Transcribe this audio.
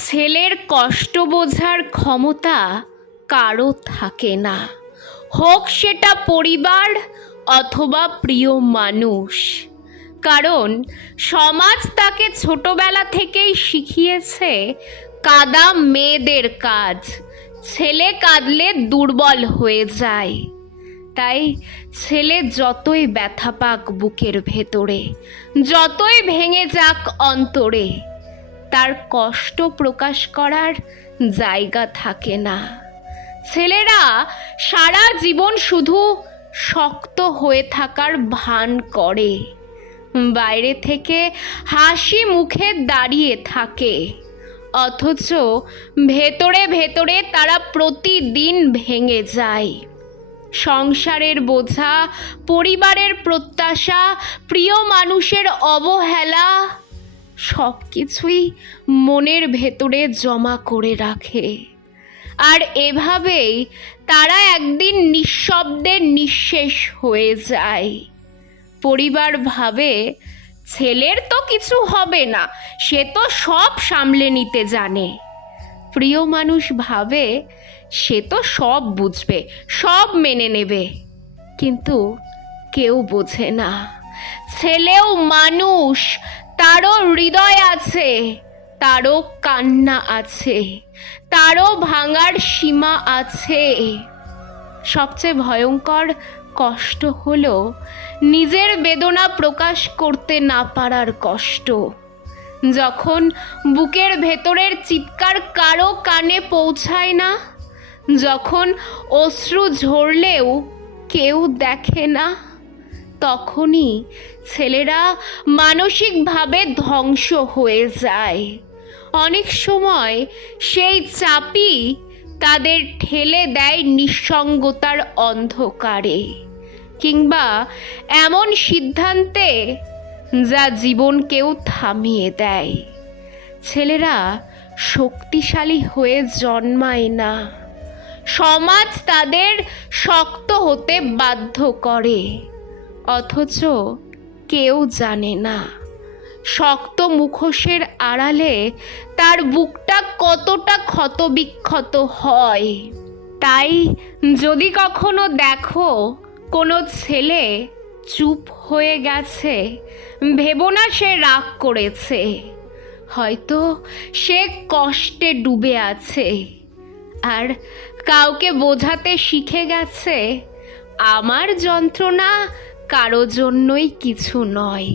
ছেলের কষ্ট বোঝার ক্ষমতা কারো থাকে না, হোক সেটা পরিবার অথবা প্রিয় মানুষ। কারণ সমাজ তাকে ছোটবেলা থেকেই শিখিয়েছে কাঁদা মেয়েদের কাজ, ছেলে কাঁদলে দুর্বল হয়ে যায়। তাই ছেলে যতই ব্যথা পাক বুকের ভেতরে, যতই ভেঙে যাক অন্তরে, তার কষ্ট প্রকাশ করার জায়গা থাকে না। ছেলেরা সারা জীবন শুধু শক্ত হয়ে থাকার ভান করে, বাইরে থেকে হাসি মুখে দাঁড়িয়ে থাকে, অথচ ভেতরে ভেতরে তারা প্রতিদিন ভেঙে যায়। সংসারের বোঝা, পরিবারের প্রত্যাশা, প্রিয় মানুষের অবহেলা সব কিছুই মনের ভেতরে জমা করে রাখে। আর এভাবেই তারা একদিন নিঃশব্দে নিঃশেষ হয়ে যায়। পরিবার ভাবে ছেলের তো কিছু হবে না, সে তো সব সামলে নিতে জানে। প্রিয় মানুষ ভাবে সে তো সব বুঝবে, সব মেনে নেবে। কিন্তু কেউ বোঝে না, ছেলেও মানুষ, তারও হৃদয় আছে, তারও কান্না আছে, তারও ভাঙার সীমা আছে। সবচেয়ে ভয়ঙ্কর কষ্ট হলো নিজের বেদনা প্রকাশ করতে না পারার কষ্ট। যখন বুকের ভেতরের চিৎকার কারো কানে পৌঁছায় না, যখন অশ্রু ঝরলেও কেউ দেখে না, তখনই ছেলেরা মানসিকভাবে ধ্বংস হয়ে যায়। অনেক সময় সেই চাপই তাদের ঠেলে দেয় নিঃসঙ্গতার অন্ধকারে, কিংবা এমন সিদ্ধান্তে যা জীবনকেও থামিয়ে দেয়। ছেলেরা শক্তিশালী হয়ে জন্মায় না, সমাজ তাদের শক্ত হতে বাধ্য করে। অথচ কেউ জানে না শক্ত মুখোশের আড়ালে তার বুকটা কতটা ক্ষতবিক্ষত হয়। তাই যদি কখনো দেখো কোনো ছেলে চুপ হয়ে গেছে, ভেবো না সে রাগ করেছে, হয়তো সে কষ্টে ডুবে আছে আর কাউকে বোঝাতে শিখে গেছে আমার যন্ত্রণা কারো জন্যই কিছু নয়।